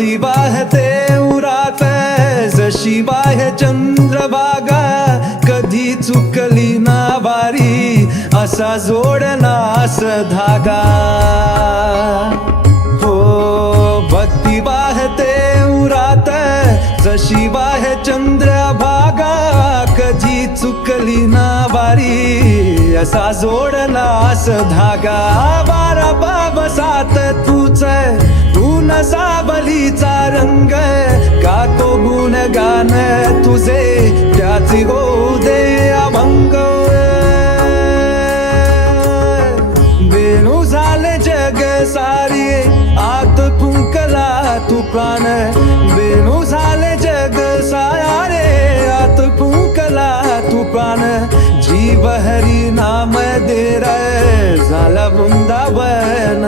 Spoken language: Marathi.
भक्ती वाहते उरात जशी बाह्य चंद्रभागा कधी चुकली ना वारी असा जोडनास धागा हो भक्ती वाहते उरात जशी बाह्य चंद्रभागा कधी चुकली ना वारी असा जोडनास धागा बारा बाबसात तूच तू न सावलीचा रंग का तो गुणगान तुझे त्याची होऊ दे अभंग बेणू झाले जग सारी आत फुंकला तू प्राण बेणू झाले जग सारे आत फुंकला तू प्राण जीव हरी नाम दे रे झाला वृंदावन